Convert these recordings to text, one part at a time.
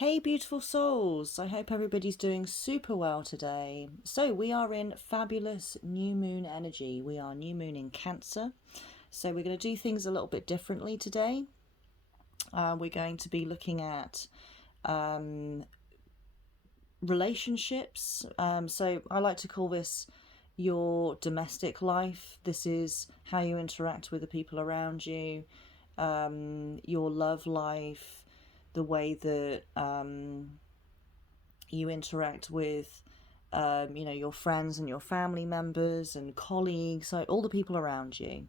Hey, beautiful souls. I hope everybody's doing super well today. So, we are in fabulous new moon energy. We are new moon in Cancer. So, we're going to do things a little bit differently today. We're going to be looking at relationships. So, I like to call this your domestic life. This is how you interact with the people around you, your love life, the way that you interact with your friends and your family members and colleagues, so all the people around you.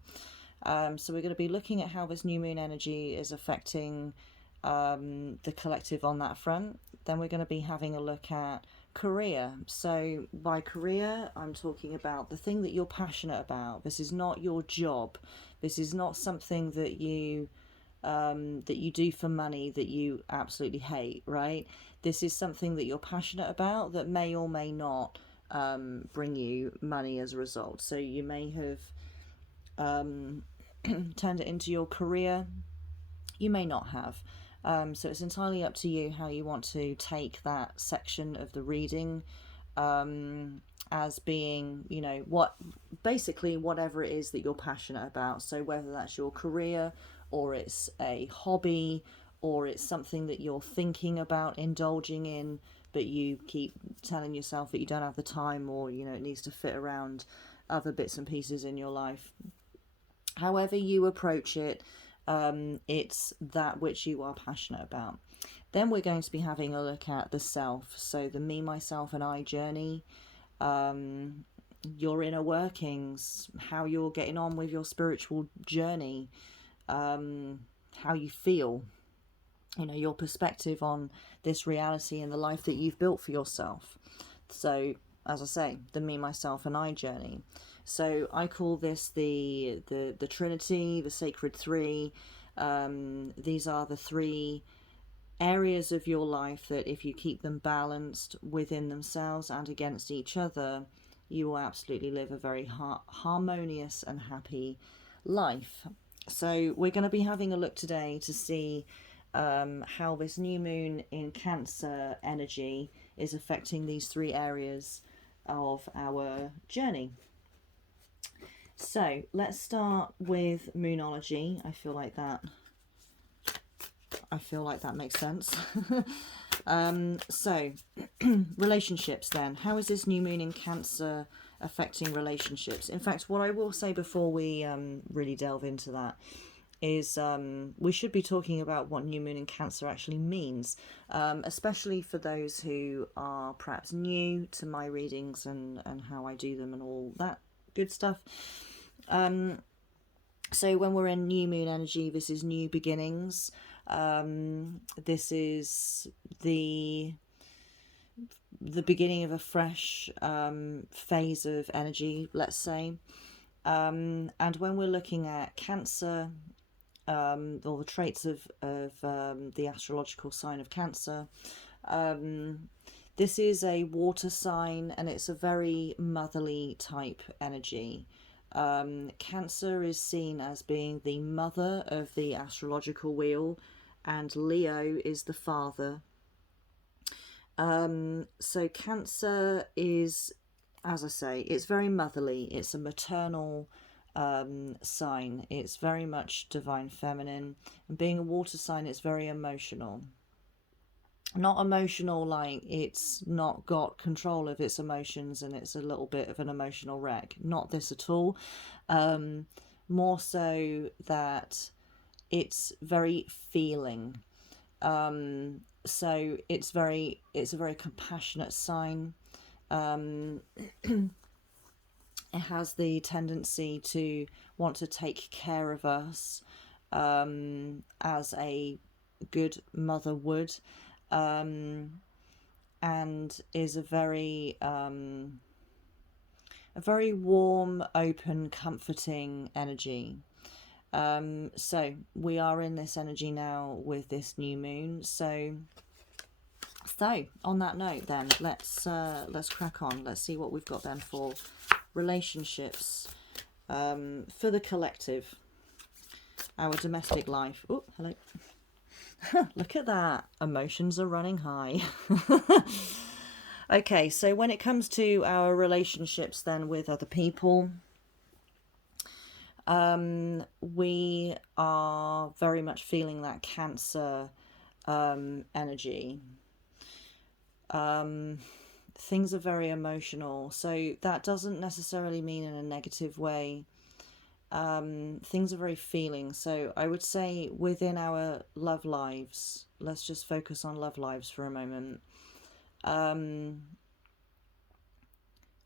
So we're going to be looking at how this new moon energy is affecting the collective on that front. Then we're going to be having a look at career. So by career, I'm talking about the thing that you're passionate about. This is not your job. This is not something that you do for money that you absolutely hate, right? This is something that you're passionate about that may or may not bring you money as a result. So you may have turned it into your career, you may not have. So it's entirely up to you how you want to take that section of the reading as being, what basically whatever it is that you're passionate about. So whether that's your career or it's a hobby or it's something that you're thinking about indulging in, but you keep telling yourself that you don't have the time, or it needs to fit around other bits and pieces in your life. However you approach it, it's that which you are passionate about. Then we're going to be having a look at the self, so the me, myself, and I journey, your inner workings, how you're getting on with your spiritual journey, how you feel, your perspective on this reality and the life that you've built for yourself. So, as I say, the me, myself, and I journey. So I call this the Trinity, the Sacred Three. These are the three areas of your life that, if you keep them balanced within themselves and against each other, you will absolutely live a very harmonious and happy life. So we're going to be having a look today to see how this new moon in Cancer energy is affecting these three areas of our journey. So let's start with Moonology. I feel like that makes sense. So relationships then. How is this new moon in Cancer affecting relationships? In fact, what I will say before we really delve into that is we should be talking about what new moon in Cancer actually means, especially for those who are perhaps new to my readings and how I do them and all that good stuff. So when we're in new moon energy, this is new beginnings. This is the beginning of a fresh phase of energy, let's say. And when we're looking at Cancer, or the traits of the astrological sign of Cancer, this is a water sign and it's a very motherly type energy. Cancer is seen as being the mother of the astrological wheel, and Leo is the father. So Cancer is, as I say, it's very motherly. It's a maternal sign. It's very much divine feminine, and being a water sign, it's very emotional. Not emotional like it's not got control of its emotions and it's a little bit of an emotional wreck. Not this at all. More so that it's very feeling. So it's a very compassionate sign. It has the tendency to want to take care of us, as a good mother would, and is a very warm, open, comforting energy. So we are in this energy now with this new moon. So on that note, then let's crack on. Let's see what we've got then for relationships, for the collective, our domestic life. Oh, hello. Look at that. Emotions are running high. Okay, so when it comes to our relationships then with other people, we are very much feeling that Cancer energy. Things are very emotional, so that doesn't necessarily mean in a negative way. Things are very feeling. So I would say within our love lives, let's just focus on love lives for a moment.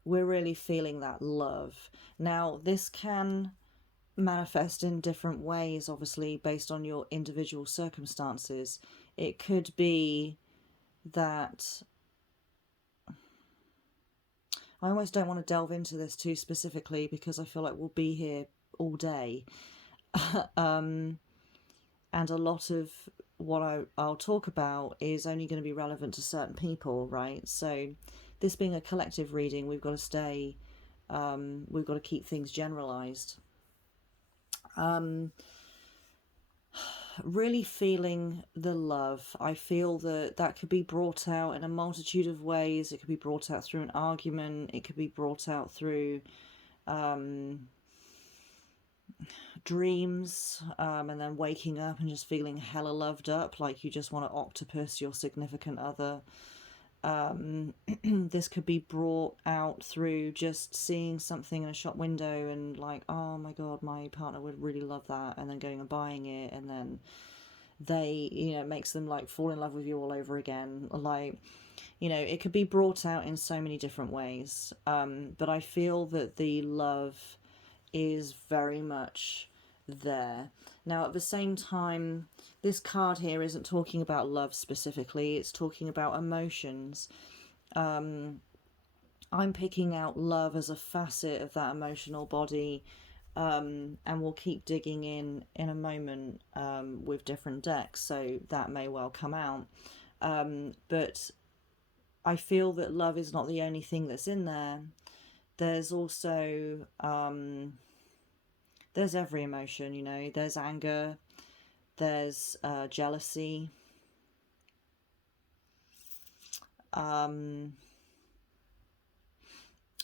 We're really feeling that love. Now, this can manifest in different ways, obviously, based on your individual circumstances. It could be that I almost don't want to delve into this too specifically because I feel like we'll be here all day. And a lot of what I'll talk about is only going to be relevant to certain people, right? So, this being a collective reading, we've got to stay, we've got to keep things generalized. Really feeling the love. I feel that that could be brought out in a multitude of ways. It could be brought out through an argument, it could be brought out through dreams, and then waking up and just feeling hella loved up, like you just want to octopus your significant other. This could be brought out through just seeing something in a shop window and like, oh my god, my partner would really love that, and then going and buying it, and then they, it makes them like fall in love with you all over again. Like, it could be brought out in so many different ways. But I feel that the love is very much there. Now, at the same time, this card here isn't talking about love specifically, it's talking about emotions. I'm picking out love as a facet of that emotional body, and we'll keep digging in a moment with different decks, so that may well come out. But I feel that love is not the only thing that's in there. There's also there's every emotion, there's anger, there's jealousy,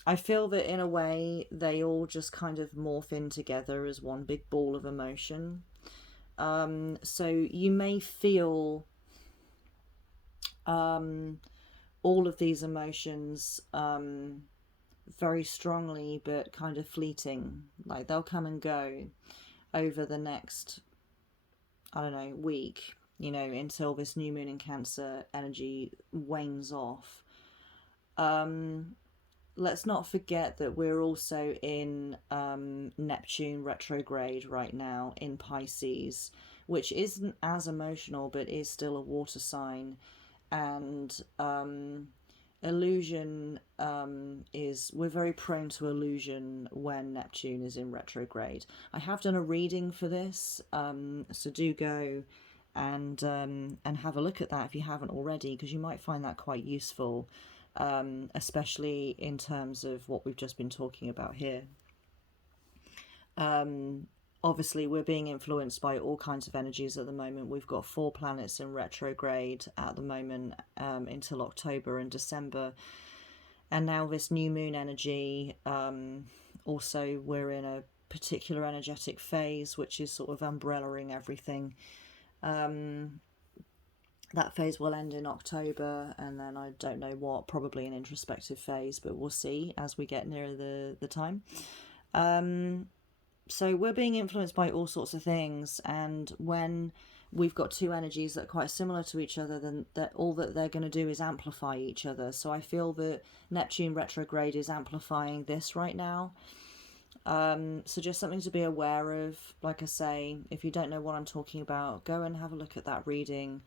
I feel that in a way they all just kind of morph in together as one big ball of emotion. So you may feel all of these emotions very strongly, but kind of fleeting. Like they'll come and go over the next, I don't know, week, until this new moon in Cancer energy wanes off. Let's not forget that we're also in Neptune retrograde right now in Pisces, which isn't as emotional but is still a water sign. And illusion we're very prone to illusion when Neptune is in retrograde. I have done a reading for this, so do go and have a look at that if you haven't already, because you might find that quite useful, especially in terms of what we've just been talking about here. Obviously, we're being influenced by all kinds of energies at the moment. We've got 4 planets in retrograde at the moment, until October and December. And now this new moon energy, also we're in a particular energetic phase, which is sort of umbrellaing everything. That phase will end in October, and then I don't know what, probably an introspective phase, but we'll see as we get nearer the time. So we're being influenced by all sorts of things, and when we've got 2 energies that are quite similar to each other, then all that they're going to do is amplify each other. So I feel that Neptune retrograde is amplifying this right now. So just something to be aware of. Like I say, if you don't know what I'm talking about, go and have a look at that reading,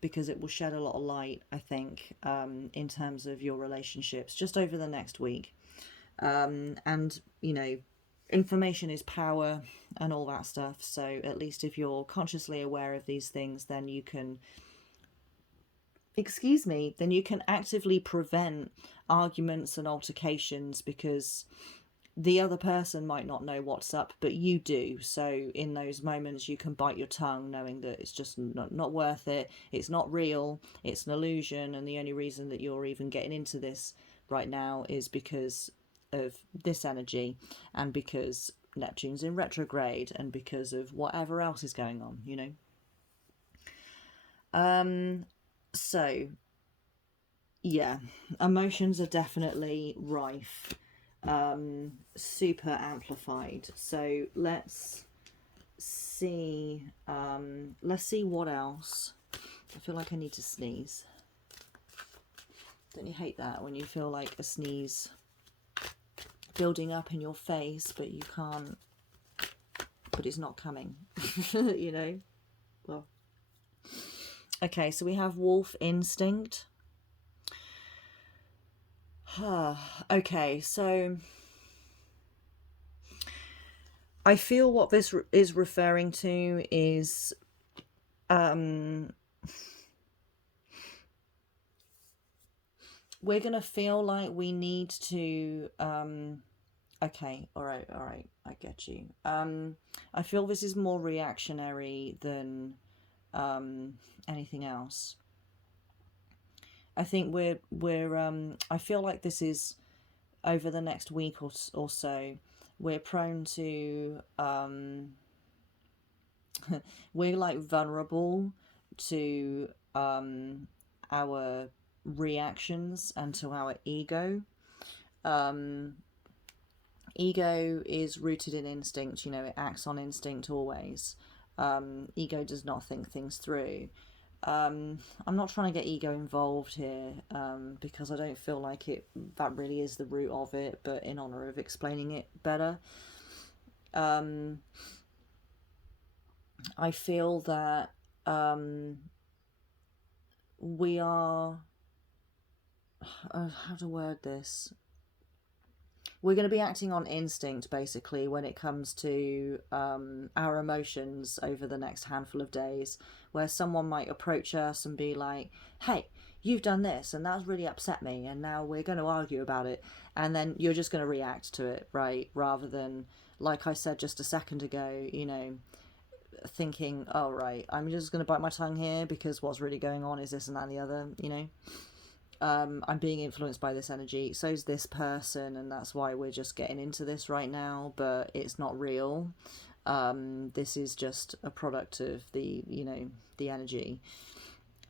because it will shed a lot of light, I think, in terms of your relationships just over the next week. And information is power and all that stuff, so at least if you're consciously aware of these things, then you can actively prevent arguments and altercations, because the other person might not know what's up, but you do. So in those moments, you can bite your tongue knowing that it's just not worth it. It's not real. It's an illusion. And the only reason that you're even getting into this right now is because of this energy, and because Neptune's in retrograde, and because of whatever else is going on, you know. So yeah, emotions are definitely rife, super amplified. So let's see what else. I feel like I need to sneeze. Don't you hate that when you feel like a sneeze building up in your face, but you can't, but it's not coming? You know. Well, okay, so we have wolf instinct. Okay, so I feel what this is referring to is we're gonna feel like we need to okay, all right, I get you. I feel this is more reactionary than anything else. I think we're I feel like this is, over the next week or so, we're prone to we're like vulnerable to our reactions and to our ego. Ego is rooted in instinct, you know, it acts on instinct always. Ego does not think things through. I'm not trying to get ego involved here, because I don't feel like that really is the root of it, but in honor of explaining it better, I feel that we are, how to word this, we're going to be acting on instinct basically when it comes to our emotions over the next handful of days, where someone might approach us and be like, hey, you've done this and that's really upset me, and now we're going to argue about it, and then you're just going to react to it, right? Rather than, like I said just a second ago, you know, thinking, oh right, I'm just going to bite my tongue here because what's really going on is this and that and the other, you know. I'm being influenced by this energy, so's this person, and that's why we're just getting into this right now, but it's not real. This is just a product of the, you know, the energy.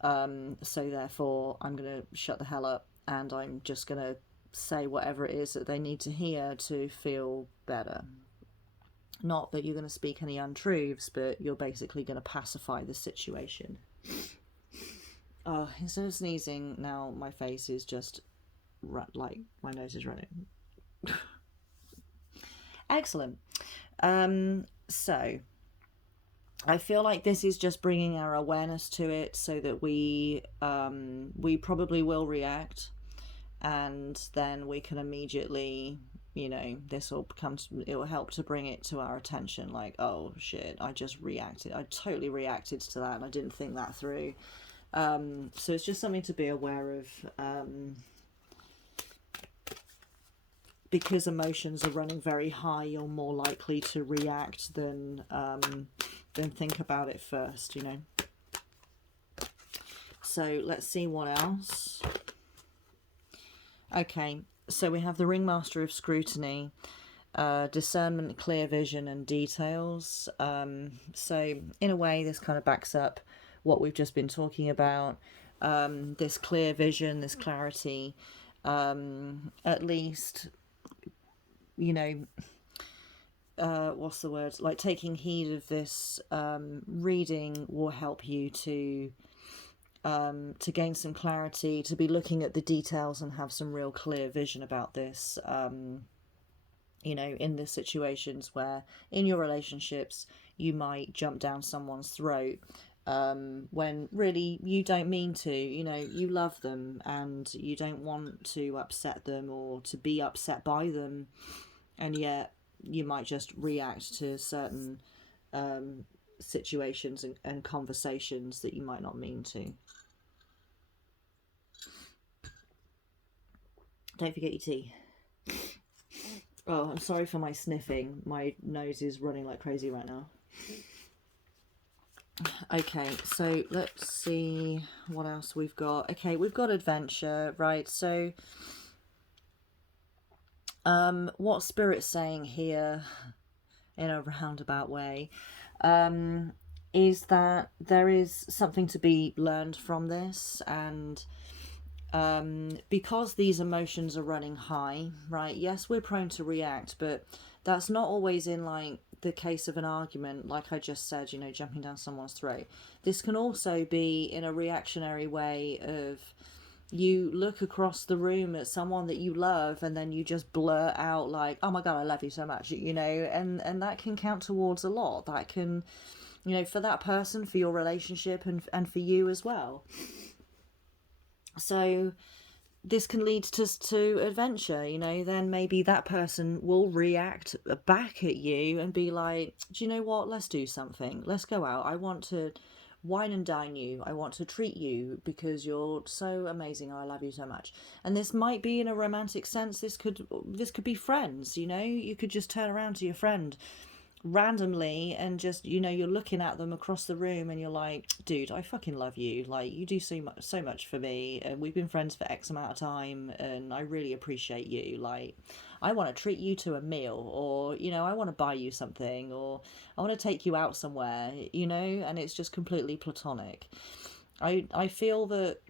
So therefore I'm gonna shut the hell up, and I'm just gonna say whatever it is that they need to hear to feel better. Not that you're going to speak any untruths, but you're basically going to pacify the situation. Instead of sneezing, now my face is just like my nose is running. Excellent. So I feel like this is just bringing our awareness to it, so that we probably will react, and then we can immediately, you know, this will become, it will help to bring it to our attention, like, oh shit, I just reacted, I totally reacted to that and I didn't think that through. So it's just something to be aware of, because emotions are running very high, you're more likely to react than think about it first, you know. So let's see what else. Okay, so we have the Ringmaster of Scrutiny, discernment, clear vision, and details. So in a way, this kind of backs up what we've just been talking about. This clear vision, this clarity, at least, you know, what's the word? Like, taking heed of this reading will help you to gain some clarity, to be looking at the details and have some real clear vision about this, you know, in the situations where in your relationships you might jump down someone's throat, when really you don't mean to, you know, you love them and you don't want to upset them or to be upset by them, and yet you might just react to certain situations and conversations that you might not mean to. Don't forget your tea. Oh, I'm sorry for my sniffing. My nose is running like crazy right now. Okay, so let's see what else we've got. Okay, we've got adventure, right? So, what Spirit's saying here in a roundabout way, is that there is something to be learned from this, and because these emotions are running high, right? Yes, we're prone to react, but that's not always in like the case of an argument, like I just said, you know, jumping down someone's throat. This can also be in a reactionary way of you look across the room at someone that you love and then you just blurt out like, oh my god, I love you so much, you know, and that can count towards a lot. That can, you know, for that person, for your relationship, and for you as well. So this can lead to adventure, you know. Then maybe that person will react back at you and be like, do you know what, let's do something, let's go out, I want to wine and dine you, I want to treat you because you're so amazing, I love you so much. And this might be in a romantic sense, this could be friends, you know. You could just turn around to your friend randomly and just, you know, you're looking at them across the room and you're like, dude, I fucking love you, like you do so much for me, and we've been friends for X amount of time and I really appreciate you, like I want to treat you to a meal, or you know, I want to buy you something, or I want to take you out somewhere, you know. And it's just completely platonic. I feel that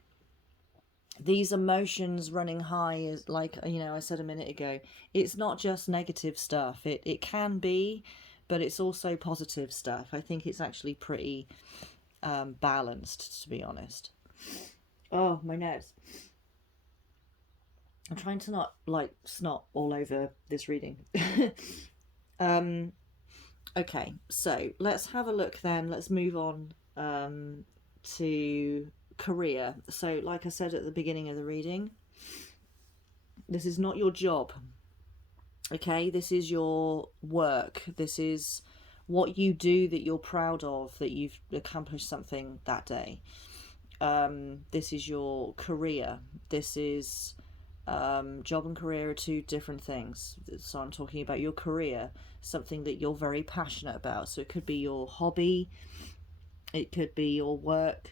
these emotions running high is like, you know, I said a minute ago, it's not just negative stuff. It can be, but it's also positive stuff. I think it's actually pretty balanced, to be honest. Oh, my nose. I'm trying to not like snot all over this reading. um, okay, so let's have a look then. Let's move on to career. So, like I said at the beginning of the reading, this is not your job. Okay, this is your work. This is what you do that you're proud of, that you've accomplished something that day. This is your career. This is job and career are two different things. So I'm talking about your career, something that you're very passionate about. So it could be your hobby, it could be your work.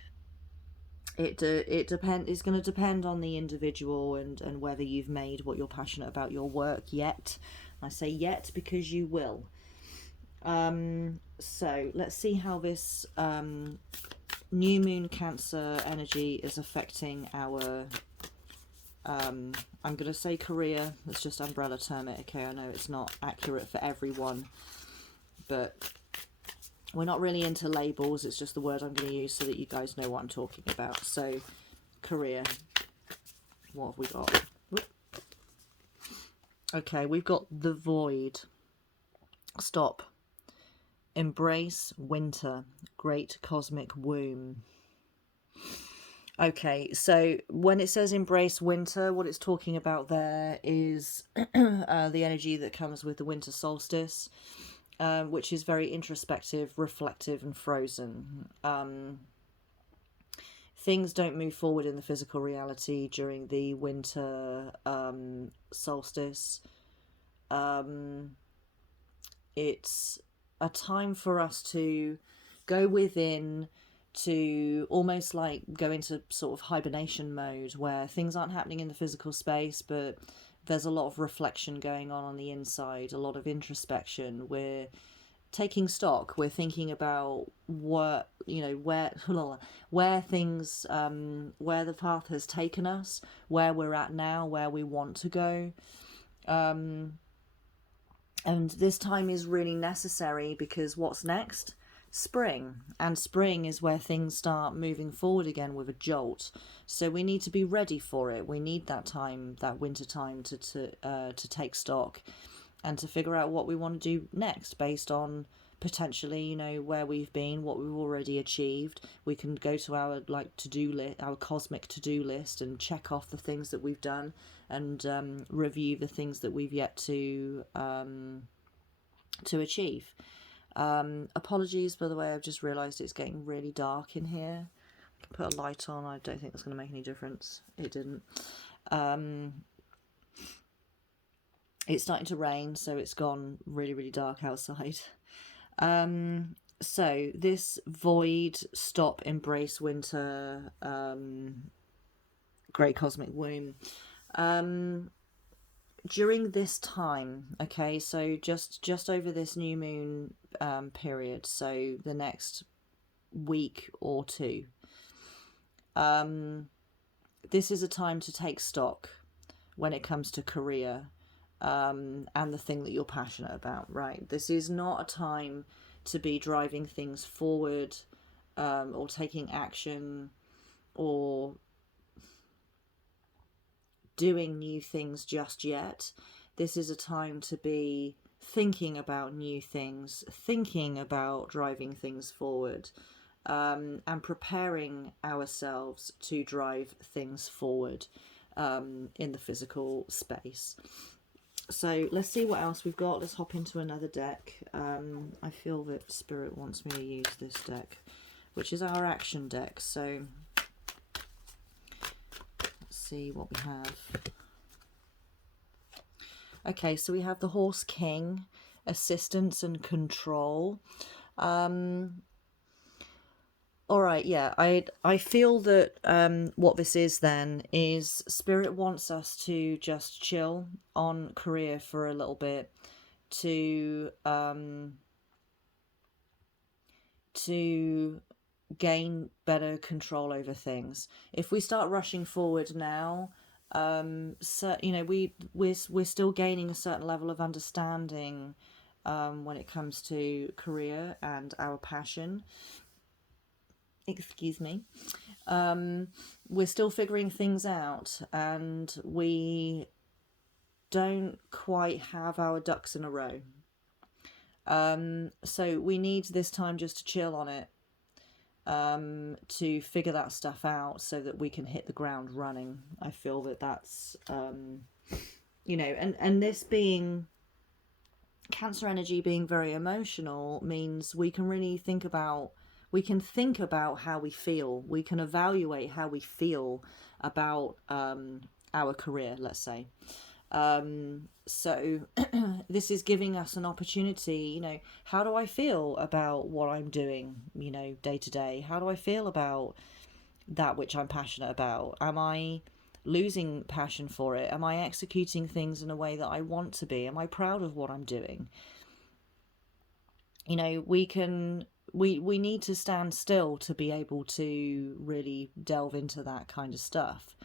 It's going to depend on the individual, and whether you've made what you're passionate about your work yet. I say yet because you will. So let's see how this new moon Cancer energy is affecting our I'm going to say career. Let's just umbrella term it. Okay, I know it's not accurate for everyone, but we're not really into labels. It's just the word I'm going to use so that you guys know what I'm talking about. So, career. What have we got? Whoop. Okay, we've got the void. Stop. Embrace winter. Great cosmic womb. Okay, so when it says embrace winter, what it's talking about there is the energy that comes with the winter solstice. Which is very introspective, reflective, and frozen. Things don't move forward in the physical reality during the winter solstice. It's a time for us to go within, to almost like go into sort of hibernation mode where things aren't happening in the physical space, but there's a lot of reflection going on the inside, a lot of introspection. We're taking stock, we're thinking about what, you know, where things where the path has taken us, where we're at now, where we want to go. And this time is really necessary because what's next? Spring. And spring is where things start moving forward again with a jolt. So we need to be ready for it. We need that time, that winter time, to take stock and to figure out what we want to do next based on potentially, you know, where we've been, what we've already achieved. We can go to our like to-do list, our cosmic to-do list, and check off the things that we've done, and review the things that we've yet to achieve. Apologies, by the way, I've just realised it's getting really dark in here. I can put a light on. I don't think that's going to make any difference. It didn't. It's starting to rain, so it's gone really, really dark outside. So this void, stop, embrace winter, grey cosmic womb. During this time, okay, so just over this new moon period, so the next week or two, this is a time to take stock when it comes to career, and the thing that you're passionate about, right? This is not a time to be driving things forward, or taking action, or doing new things just yet. This is a time to be thinking about new things, thinking about driving things forward, and preparing ourselves to drive things forward in the physical space. So let's see what else we've got. Let's hop into another deck. I feel that Spirit wants me to use this deck, which is our action deck. So let's see what we have. Okay, so we have the Horse King, assistance and control. All right, yeah, I feel that what this is then is Spirit wants us to just chill on career for a little bit, to gain better control over things. If we start rushing forward now, so you know, we're still gaining a certain level of understanding when it comes to career and our passion. Excuse me. We're still figuring things out, and we don't quite have our ducks in a row. So we need this time just to chill on it, to figure that stuff out so that we can hit the ground running. I feel that that's, you know, and this being Cancer energy being very emotional means we can really think about how we feel. We can evaluate how we feel about our career, let's say. So this is giving us an opportunity, you know, how do I feel about what I'm doing, you know, day to day? How do I feel about that which I'm passionate about? Am I losing passion for it? Am I executing things in a way that I want to be? Am I proud of what I'm doing? You know, we need to stand still to be able to really delve into that kind of stuff.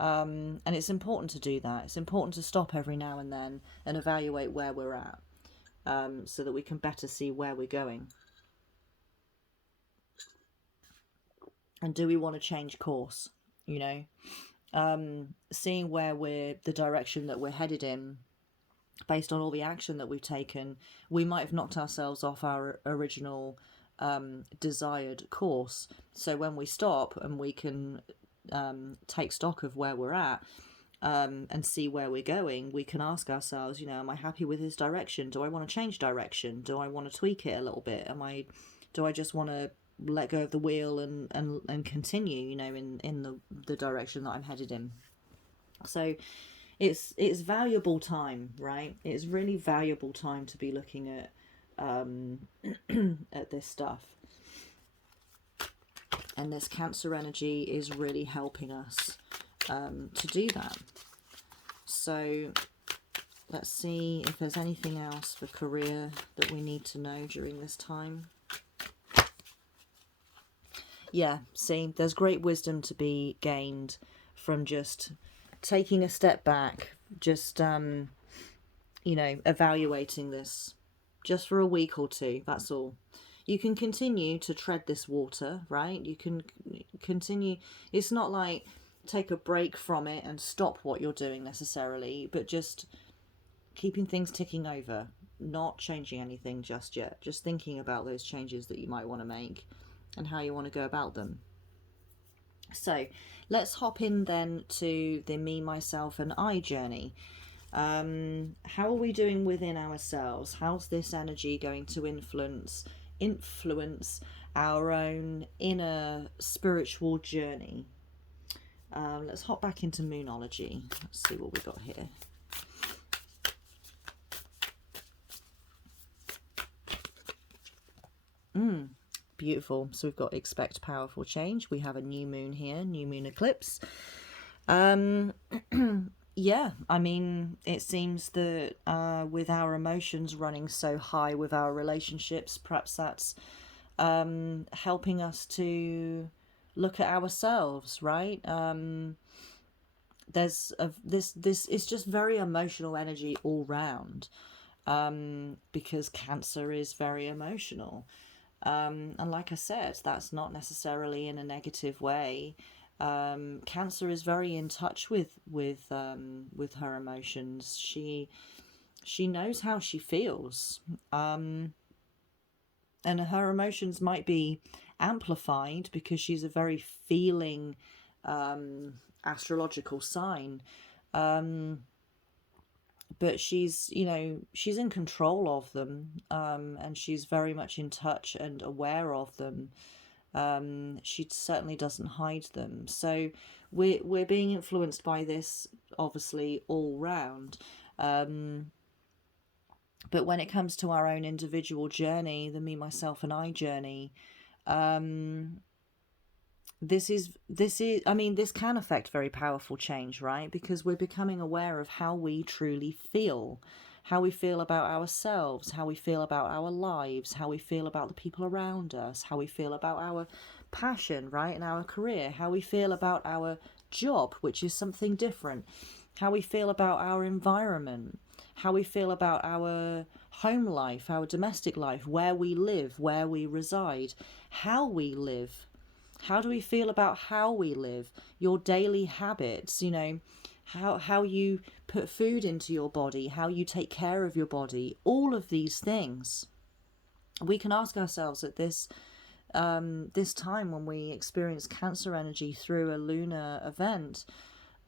And it's important to do that. It's important to stop every now and then and evaluate where we're at, so that we can better see where we're going. And do we want to change course? You know, seeing where the direction that we're headed in, based on all the action that we've taken, we might have knocked ourselves off our original desired course. So when we stop and we can take stock of where we're at, and see where we're going, we can ask ourselves, you know, am I happy with this direction? Do I want to change direction? Do I want to tweak it a little bit? Do I just want to let go of the wheel and continue, you know, in the direction that I'm headed in? So it's valuable time, right? It's really valuable time to be looking at at this stuff. And this Cancer energy is really helping us to do that. So let's see if there's anything else for career that we need to know during this time. Yeah, see, there's great wisdom to be gained from just taking a step back, just, you know, evaluating this just for a week or two, that's all. You can continue to tread this water, right? You can continue. It's not like take a break from it and stop what you're doing necessarily, but just keeping things ticking over, not changing anything just yet, just thinking about those changes that you might want to make and how you want to go about them. So let's hop in then to the me, myself and I journey. How are we doing within ourselves? How's this energy going to influence our own inner spiritual journey? Let's hop back into Moonology. Let's see what we got here. Beautiful. So we've got expect powerful change. We have a new moon here, new moon eclipse. Yeah, I mean, it seems that with our emotions running so high with our relationships, perhaps that's helping us to look at ourselves, right? There's this it's just very emotional energy all round, because Cancer is very emotional. And like I said, that's not necessarily in a negative way. Cancer is very in touch with her emotions. She knows how she feels, and her emotions might be amplified because she's a very feeling astrological sign. But she's, she's in control of them, and she's very much in touch and aware of them. She certainly doesn't hide them. So we're being influenced by this, obviously, all round. But when it comes to our own individual journey, the me, myself, and I journey, this is I mean, this can affect very powerful change, right? Because we're becoming aware of how we truly feel, how we feel about ourselves, how we feel about our lives, how we feel about the people around us, how we feel about our passion, right, and our career, how we feel about our job, which is something different, how we feel about our environment, how we feel about our home life, our domestic life, where we live, where we reside, how we live. How do we feel about how we live? Your daily habits, how you put food into your body, how you take care of your body, all of these things. We can ask ourselves at this time when we experience Cancer energy through a lunar event,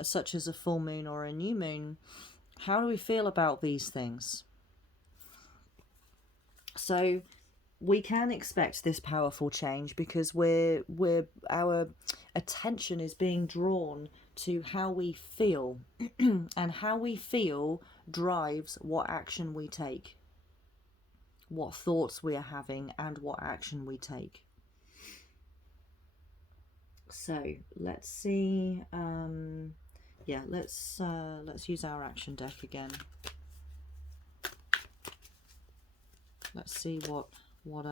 such as a full moon or a new moon, how do we feel about these things? So we can expect this powerful change because our attention is being drawn to how we feel, and how we feel drives what action we take, what thoughts we are having, and what action we take. So let's see. Yeah, let's use our action deck again. Let's see what what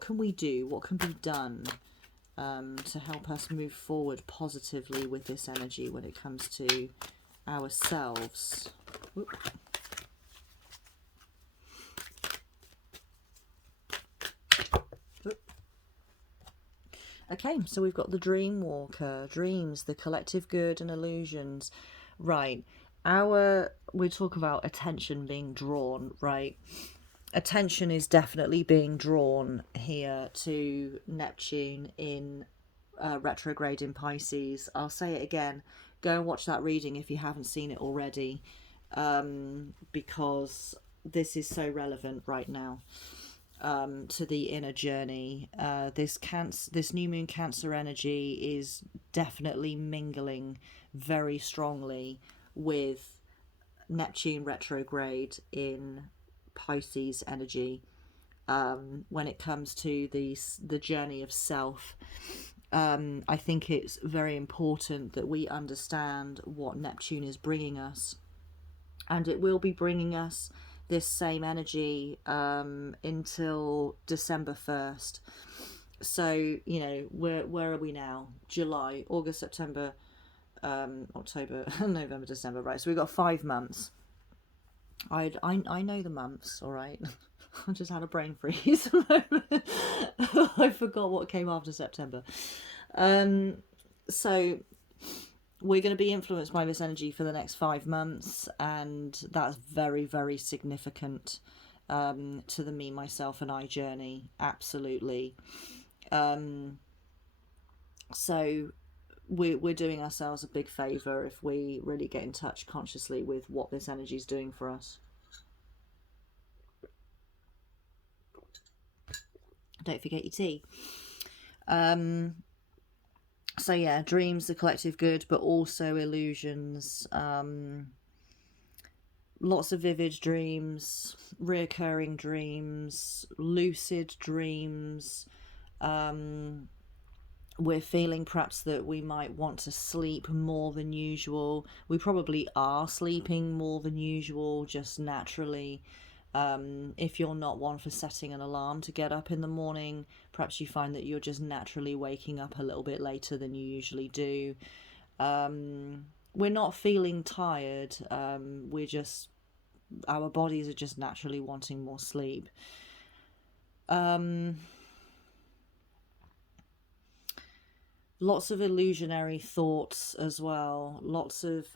can we do, what can be done to help us move forward positively with this energy when it comes to ourselves. Oop. Oop. Okay, so we've got the Dream Walker, dreams, the collective good, and illusions. Right, we talk about attention being drawn, right? Attention is definitely being drawn here to Neptune in retrograde in Pisces. I'll say it again. Go and watch that reading if you haven't seen it already, because this is so relevant right now, to the inner journey. This new moon Cancer energy is definitely mingling very strongly with Neptune retrograde in Pisces energy, when it comes to the journey of self. I think it's very important that we understand what Neptune is bringing us, and it will be bringing us this same energy until December 1st. So, where are we now? July, August, September, October, November, December, right? So we've got 5 months. I know the months, all right. I just had a brain freeze. I forgot what came after September. So we're going to be influenced by this energy for the next 5 months, and that's very, very significant to the me, myself, and I journey. Absolutely. So we're doing ourselves a big favour if we really get in touch consciously with what this energy is doing for us. Don't forget your tea. So yeah, dreams, the collective good, but also illusions. lots of vivid dreams, reoccurring dreams, lucid dreams. We're feeling perhaps that we might want to sleep more than usual. We probably are sleeping more than usual, just naturally. If you're not one for setting an alarm to get up in the morning, perhaps you find that you're just naturally waking up a little bit later than you usually do. We're not feeling tired. Our bodies are just naturally wanting more sleep. Lots of illusionary thoughts as well. Lots of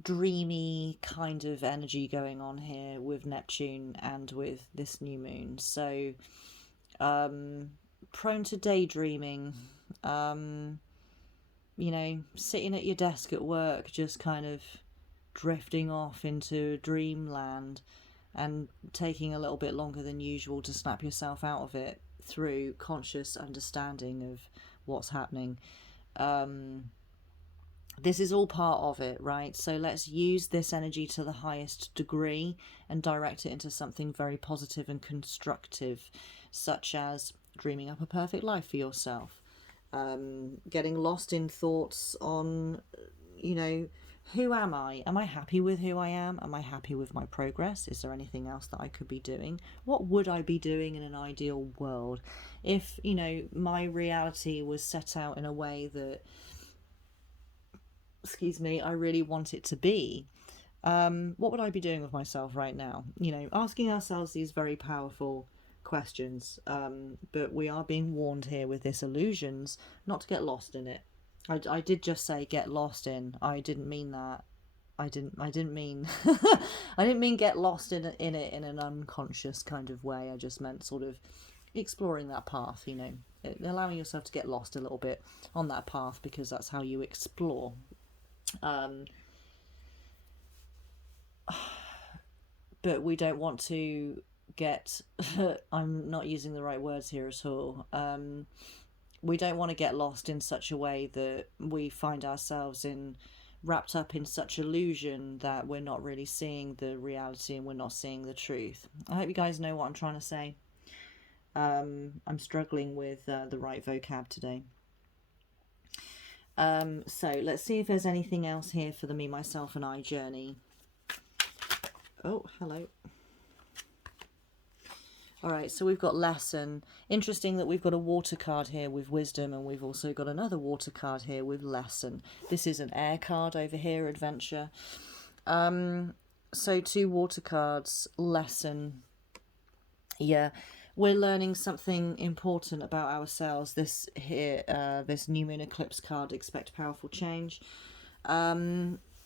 dreamy kind of energy going on here with Neptune and with this new moon. So, prone to daydreaming. Sitting at your desk at work, just kind of drifting off into dreamland and taking a little bit longer than usual to snap yourself out of it through conscious understanding of what's happening. This is all part of it, right? So let's use this energy to the highest degree and direct it into something very positive and constructive, such as dreaming up a perfect life for yourself, getting lost in thoughts on, who am I? Am I happy with who I am? Am I happy with my progress? Is there anything else that I could be doing? What would I be doing in an ideal world? If, my reality was set out in a way that, I really want it to be, what would I be doing with myself right now? Asking ourselves these very powerful questions, but we are being warned here with this illusions not to get lost in it. I did just say get lost in. I didn't mean that. I didn't mean I didn't mean get lost in it in an unconscious kind of way. I just meant sort of exploring that path, allowing yourself to get lost a little bit on that path, because that's how you explore. But we don't want to get I'm not using the right words here at all. We don't want to get lost in such a way that we find ourselves wrapped up in such illusion that we're not really seeing the reality and we're not seeing the truth. I hope you guys know what I'm trying to say. I'm struggling with the right vocab today. So let's see if there's anything else here for the Me, Myself and I journey. Oh, hello. All right, so we've got lesson. Interesting that we've got a water card here with wisdom, and we've also got another water card here with lesson. This is an air card over here, adventure. So 2 water cards, lesson. Yeah, we're learning something important about ourselves. This here, this new moon eclipse card, expect powerful change.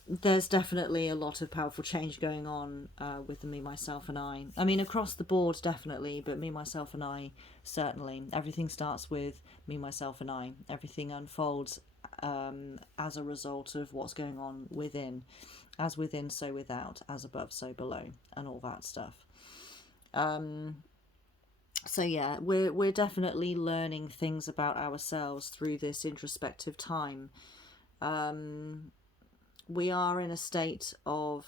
There's definitely a lot of powerful change going on with the Me, Myself and I. I mean, across the board, definitely, but Me, Myself and I, certainly. Everything starts with Me, Myself and I. Everything unfolds as a result of what's going on within. As within, so without. As above, so below. And all that stuff. So yeah, we're definitely learning things about ourselves through this introspective time. We are in a state of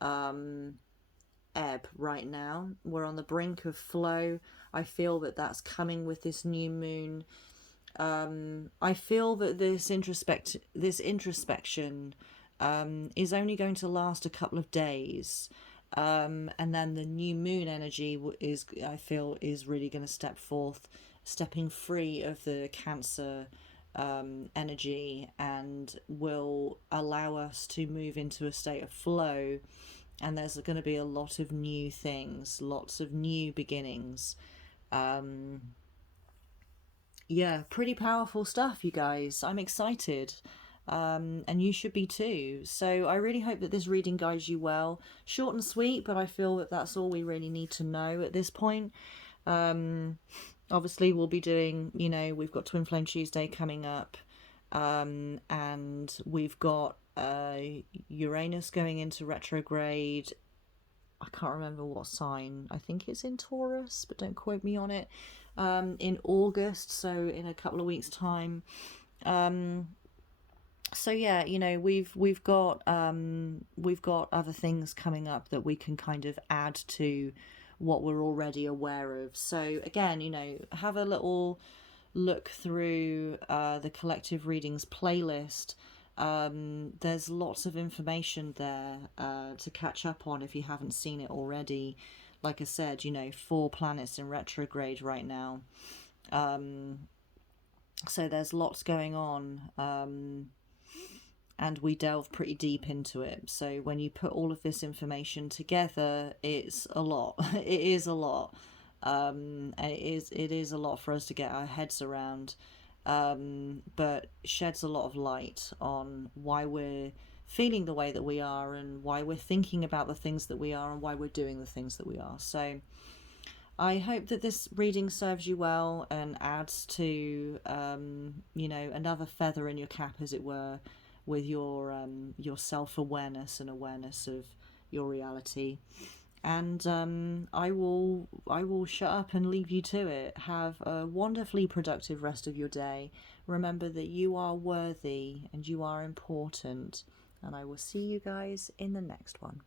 ebb right now. We're on the brink of flow. I feel that that's coming with this new moon. I feel that this introspection is only going to last a couple of days. And then the new moon energy I feel is really going to step forth, stepping free of the Cancer energy, and will allow us to move into a state of flow. And there's going to be a lot of new things, lots of new beginnings. Yeah, pretty powerful stuff, you guys. I'm excited. And you should be too. So I really hope that this reading guides you well. Short and sweet, but I feel that that's all we really need to know at this point. Obviously, we'll be doing, we've got Twin Flame Tuesday coming up, and we've got Uranus going into retrograde. I can't remember what sign. I think it's in Taurus, but don't quote me on it. In August, so in a couple of weeks' time. So yeah, we've got other things coming up that we can kind of add to what we're already aware of. So again, have a little look through the collective readings playlist. There's lots of information there to catch up on if you haven't seen it already. Like I said, 4 planets in retrograde right now. So there's lots going on. And we delve pretty deep into it. So when you put all of this information together, it's a lot. It is a lot, and it is a lot for us to get our heads around. But sheds a lot of light on why we're feeling the way that we are, and why we're thinking about the things that we are, and why we're doing the things that we are. So I hope that this reading serves you well and adds to, another feather in your cap, as it were, with your self awareness and awareness of your reality. And I will shut up and leave you to it. Have a wonderfully productive rest of your day. Remember that you are worthy and you are important. And I will see you guys in the next one.